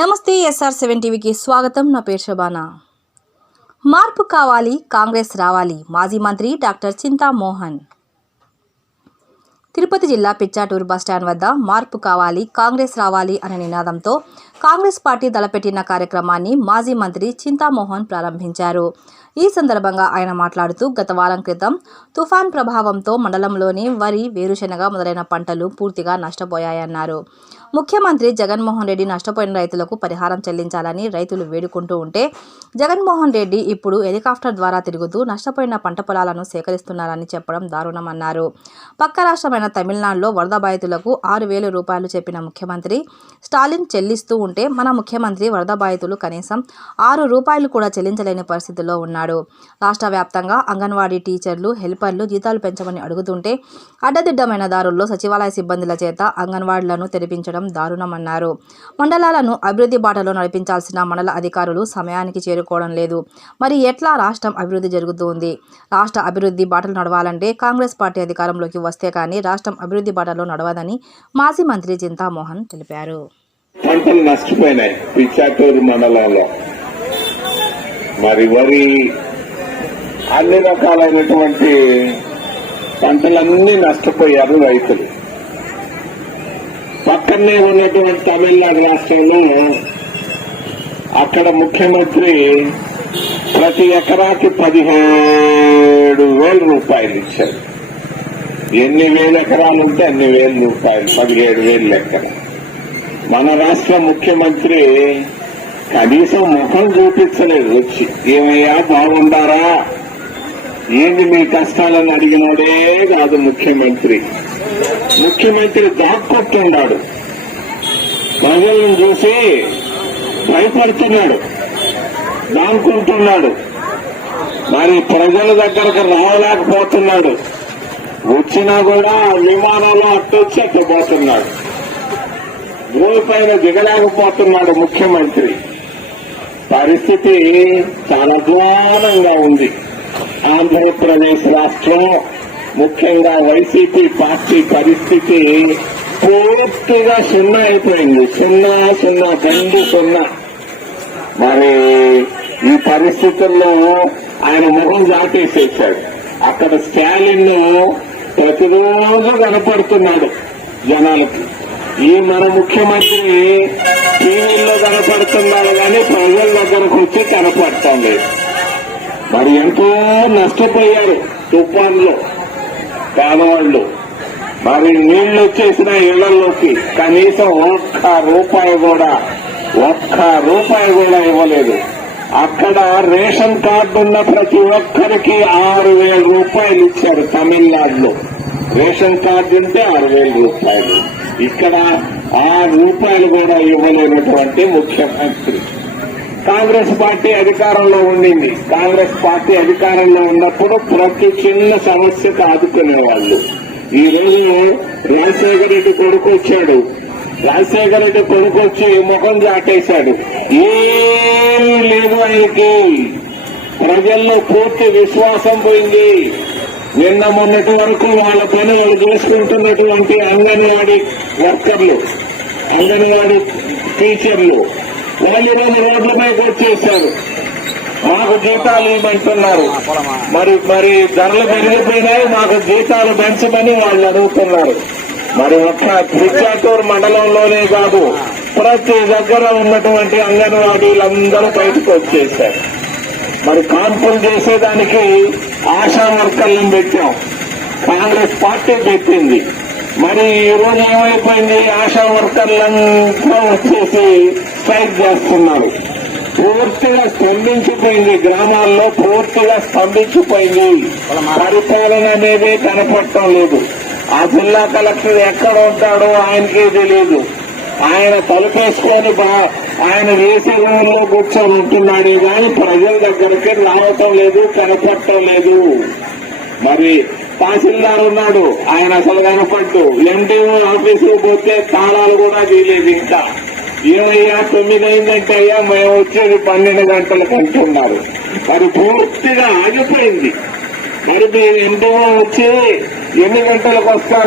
నమస్తే SR seven టీవీకి స్వాగతం. నా పేరు శోభానా మార్పు కావాలి కాంగ్రెస్ రావాలి మాజీ మంత్రి డాక్టర్ చింతామోహన్ తిరుపతి జిల్లా పిచ్చాటూరు బస్టాండ్ వద్ద మార్పు కావాలి కాంగ్రెస్ రావాలి అనే నినాదంతో కాంగ్రెస్ పార్టీ తలపెట్టిన కార్యక్రమాన్ని మాజీ మంత్రి చింతామోహన్ ప్రారంభించారు. ఈ సందర్భంగా ఆయన మాట్లాడుతూ గత వారం క్రితం తుఫాన్ ప్రభావంతో మండలంలోని వరి వేరుశెనగ మొదలైన పంటలు పూర్తిగా నష్టపోయాయన్నారు. ముఖ్యమంత్రి జగన్మోహన్ రెడ్డి నష్టపోయిన రైతులకు పరిహారం చెల్లించాలని రైతులు వేడుకుంటూ ఉంటే జగన్మోహన్ రెడ్డి ఇప్పుడు హెలికాప్టర్ ద్వారా తిరుగుతూ నష్టపోయిన పంట పొలాలను సేకరిస్తున్నారని చెప్పడం దారుణమన్నారు. పక్క రాష్ట్రమైన తమిళనాడులో వరద బాధితులకు ఆరు వేల రూపాయలు చెప్పిన ముఖ్యమంత్రి స్టాలిన్ చెల్లిస్తూ ఉంటే మన ముఖ్యమంత్రి వరద బాధితులు కనీసం ఆరు రూపాయలు కూడా చెల్లించలేని పరిస్థితిలో ఉన్నాడు. రాష్ట్ర వ్యాప్తంగా అంగన్వాడీ టీచర్లు హెల్పర్లు జీతాలు పెంచమని అడుగుతుంటే అడ్డదిడ్డమైన దారుల్లో సచివాలయ సిబ్బందుల చేత అంగన్వాడీలను తెరిపించడం దారుణమన్నారు. మండలాలను అభివృద్ధి బాటలో నడిపించాల్సిన మండల అధికారులు సమయానికి చేరుకోవడం లేదు. మరి ఎట్లా రాష్ట్రం అభివృద్ధి జరుగుతుంది? రాష్ట్ర అభివృద్ధి బాటలు నడవాలంటే కాంగ్రెస్ పార్టీ అధికారంలోకి వస్తే కానీ రాష్ట్రం అభివృద్ధి బాటలో నడవదని మాజీ మంత్రి చింతామోహన్ తెలిపారు. పంటలు నష్టపోయినాయి పిచ్చాటూరు మండలంలో. మరి వరి అన్ని రకాలైనటువంటి పంటలన్నీ నష్టపోయారు రైతులు. పక్కనే ఉన్నటువంటి తమిళనాడు రాష్ట్రంలో అక్కడ ముఖ్యమంత్రి ప్రతి ఎకరాకి పదిహేడు వేల రూపాయలు ఇచ్చారు. ఎన్ని వేల ఎకరాలు ఉంటే అన్ని వేల రూపాయలు పదిహేడు వేలు ఎకరా మన రాష్ట్ర ముఖ్యమంత్రి కనీసం ముఖం చూపించలేదు వచ్చి. ఏమయ్యా బాగుండారా? ఏంది మీ కష్టాలను అడిగినోడే కాదు ముఖ్యమంత్రి. ముఖ్యమంత్రి దాక్కొట్టున్నాడు ప్రజలను చూసి భయపడుతున్నాడు దాక్కుంటున్నాడు మరి ప్రజల దగ్గరకు రావలేకపోతున్నాడు. వచ్చినా కూడా విమానాలు అట్టొచ్చి అట్టపోతున్నాడు భూమి పైన దిగలేకపోతున్నాడు ముఖ్యమంత్రి. పరిస్థితి చాలా దారుణంగా ఉంది. ఆంధ్రప్రదేశ్ రాష్ట్రం ముఖ్యంగా వైసీపీ పార్టీ పరిస్థితి పూర్తిగా సున్నా అయిపోయింది. సున్నా సున్నా దండు సున్నా. మరి ఈ పరిస్థితుల్లో ఆయన ముఖం దాటేసేసాడు. అక్కడ స్టాలిన్ ప్రతిరోజు కనపడుతున్నాడు జనాలకి. ఈ మన ముఖ్యమంత్రి టీవీల్లో కనపడుతున్నాడు కానీ ప్రజల దగ్గరకు వచ్చి కనపడటం లేదు. మరి ఎంతో నష్టపోయారు తుఫాన్లో. పేదవాళ్ళు. మరి నీళ్ళు వచ్చేసిన ఇళ్ళలోకి కనీసం ఒక్క రూపాయి కూడా ఒక్క రూపాయి కూడా ఇవ్వలేదు. అక్కడ రేషన్ కార్డు ఉన్న ప్రతి ఒక్కరికి ఆరు వేల రూపాయలు ఇచ్చారు తమిళనాడులో. రేషన్ కార్డు ఉంటే ఆరు వేల రూపాయలు. ఇక్కడ ఆరు రూపాయలు కూడా ఇవ్వలేనటువంటి ముఖ్యమంత్రి. కాంగ్రెస్ పార్టీ అధికారంలో ఉండింది. కాంగ్రెస్ పార్టీ అధికారంలో ఉన్నప్పుడు ప్రతి చిన్న సమస్యకు ఆదుకునేవాళ్ళు ఈ రోజు రాజశేఖర రెడ్డి కొడుకు వచ్చాడు రాజశేఖర రెడ్డి కొడుకు వచ్చి ముఖం చాటేశాడు. ఏమీ లేదు ఆయనకి. ప్రజల్లో పూర్తి విశ్వాసం పోయింది. నిన్న మొన్నటి వరకు వాళ్ళ పని వాళ్ళు చేసుకుంటున్నటువంటి అంగన్వాడీ వర్కర్లు అంగన్వాడీ టీచర్లు వాళ్ళు ఈరోజు రోడ్లపై మీద వచ్చేసారు మాకు జీతాలు ఇవ్వమంటున్నారు. మరి మరి ధరలు పెరిగిపోయినాయి మాకు జీతాలు పెంచమని వాళ్ళు అడుగుతున్నారు. మరి ఒక్క పిచ్చాటూరు మండలంలోనే కాదు ప్రతి దగ్గర ఉన్నటువంటి అంగన్వాడీలందరూ బయటకు వచ్చేసారు మరి కాన్పులు చేసేదానికి ఆశా వర్కర్లను పెట్టాం. కాంగ్రెస్ పార్టీ పెట్టింది. మరి ఈ రోజు ఏమైపోయింది? ఆశా వర్కర్లంతా వచ్చేసి స్ట్రైక్ చేస్తున్నారు పూర్తిగా స్తంభించిపోయింది. గ్రామాల్లో పూర్తిగా స్తంభించిపోయింది. పరిపాలన అనేది కనపడటం లేదు. ఆ జిల్లా కలెక్టర్ ఎక్కడ ఉంటాడో ఆయనకే తెలియదు. ఆయన తలుపేసుకొని ఆయన వేసే రూములో కూర్చొని ఉంటున్నాడు కానీ ప్రజల దగ్గరికి రావటం లేదు కనపడటం లేదు. మరి తహసీల్దార్ ఉన్నాడు. ఆయన అసలు కనపడ్డు. ఎండిఓ ఆఫీసుకు పోతే తాళాలు కూడా తీయలేదు ఇంకా. ఏమయ్యా తొమ్మిది అయిందంటే అయ్యా మేము వచ్చేది పన్నెండు గంటలకు అంటున్నారు మరి పూర్తిగా ఆగిపోయింది. మరి మీ ఎండిఓ వచ్చి ఎన్ని గంటలకు వస్తారు